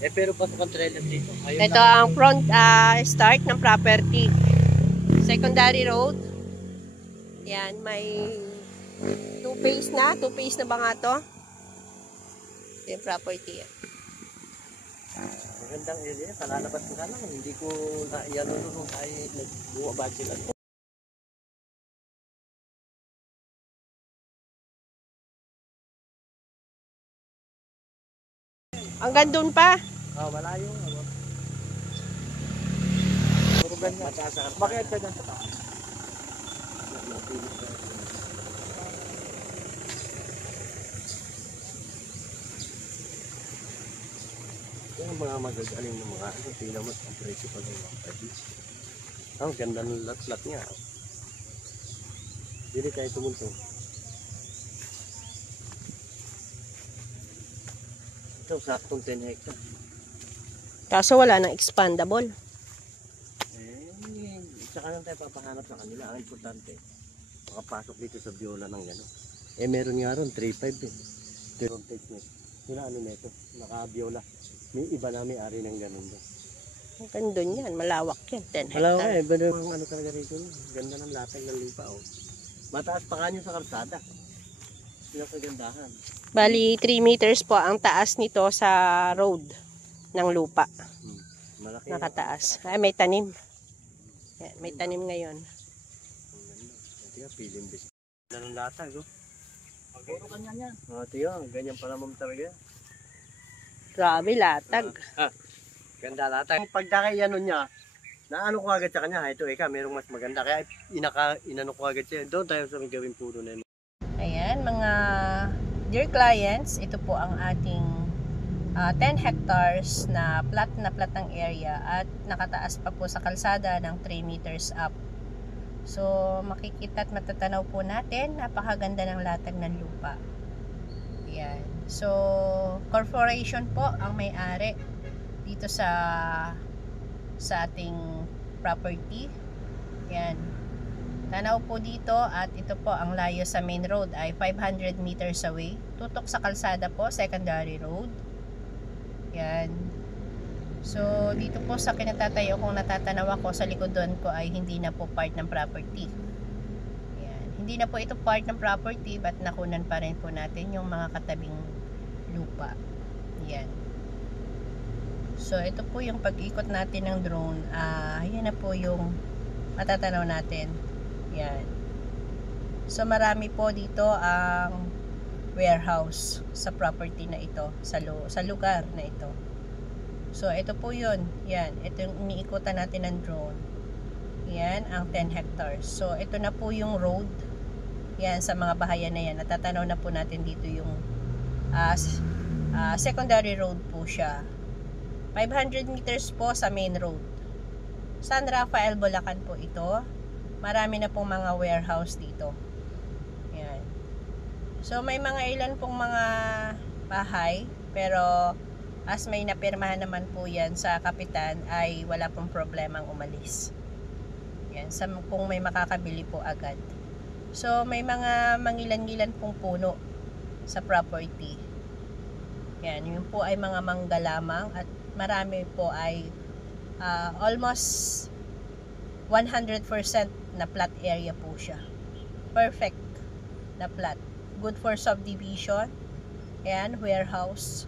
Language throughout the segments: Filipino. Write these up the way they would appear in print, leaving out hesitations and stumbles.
Pero pasok ang trailer dito. Ayun Ito lang. ang front start ng property. Secondary road. Yan, may two-phase na. Two-phase na ba nga to? Ito yung property yan. Magandang area. Kalalabas ko lang. Hindi ko na yan ay nagbuwabad sila. Hanggang doon pa. Malayo. Puro ganyan. Bakit ka dyan sa taas? Yung mga magagaling ng mga tingnan mo ang presyo pa ng mga pwede. Ang ganda ng lat-lat niya. Hindi kayo tumultong. Ito, saktong 10 hectare. Kaso wala nang expandable. Saka lang tayo papahanap sa kanila. Ang importante, makapasok dito sa Viola ng gano'n. Meron nga ron, 3.5 eh. Meron technique. Sila ano neto, naka-Viola. May iba na may-ari ng gano'n doon. Hanggang doon yan, malawak yan, 10 Alam hectare. ko ang ano talaga rito. Ganda ng latag ng lupa. Oh. Mataas pa kanyo sa kalsada. Sila kagandahan. Bali, 3 meters po ang taas nito sa road ng lupa. Malaki. Nakataas. Ay, may tanim. Yan, may tanim ngayon. Ito yung piling bis. Ganda ng latag. Oh. Puro kanya yan. Ito yung, ganyan pala mong talaga. Grabe, latag. Ganda latag. Pagdakay ano niya, naano ko agad sa kanya, ito merong mas maganda. Kaya inano ko agad siya. Doon tayo sa may gawin puno na yun. Ayan, mga dear clients, ito po ang ating 10 hectares na plat ng area at nakataas pa po sa kalsada ng 3 meters up. So, makikita at matatanaw po natin, napakaganda ng latag ng lupa. Ayan. So, corporation po ang may-ari dito sa ating property. Ayan. Tanaw po dito at ito po ang layo sa main road ay 500 meters away. Tutok sa kalsada po, secondary road. Yan. So, dito po sa kinatatayo kung natatanaw ako sa likod doon ko ay hindi na po part ng property. Yan. Hindi na po ito part ng property but nakunan pa rin po natin yung mga katabing lupa. Yan. So, ito po yung pag-ikot natin ng drone. Yan na po yung matatanaw natin. Yan. So, marami po dito ang warehouse sa property na ito, sa lugar na ito. So, ito po yun. Yan. Ito yung iniikutan natin ng drone. Yan, ang 10 hectares. So, ito na po yung road. Yan, sa mga bahayan na yan. Natatanaw na po natin dito yung secondary road po siya. 500 meters po sa main road. San Rafael, Bulacan po ito. Marami na pong mga warehouse dito. Yan. So, may mga ilan pong mga bahay. Pero, as may napirmahan naman po yan sa kapitan, ay wala pong problemang umalis. Yan. Kung may makakabili po agad. So, may mga mangilan-ngilan pong puno sa property. Yan. Yun po ay mga mangga lamang. At marami po ay almost 100% na plat area po siya. Perfect na plat. Good for subdivision. Ayan, warehouse.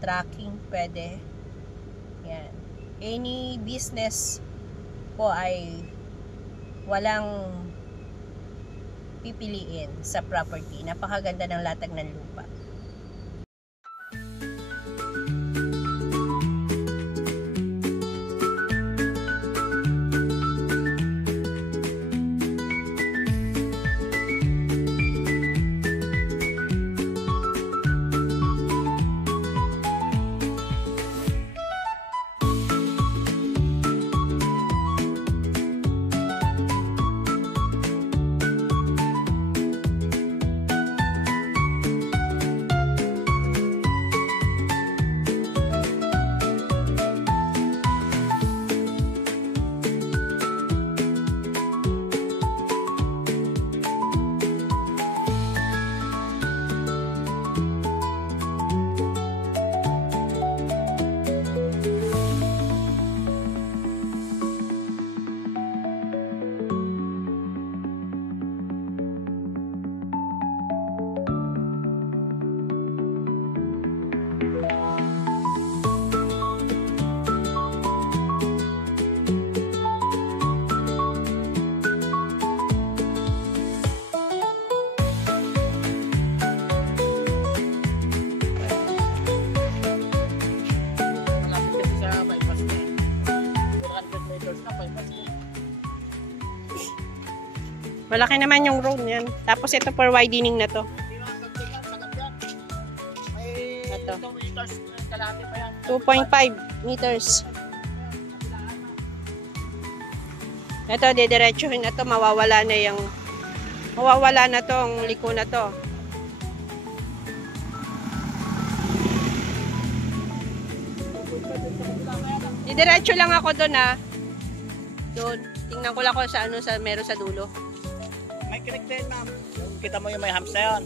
Tracking, pwede. Ayan. Any business po ay walang pipiliin sa property. Napakaganda ng latag ng lupa. Malaki naman yung road yan. Tapos ito for widening na to. Ito. 2.5 meters. Ito, didiretsuhin na to. Mawawala na tong liko na to. Didiretso lang ako doon Doon. Tingnan ko lang kung sa meron sa dulo. May creek din, ma'am. Kita mo yung may humps na yun.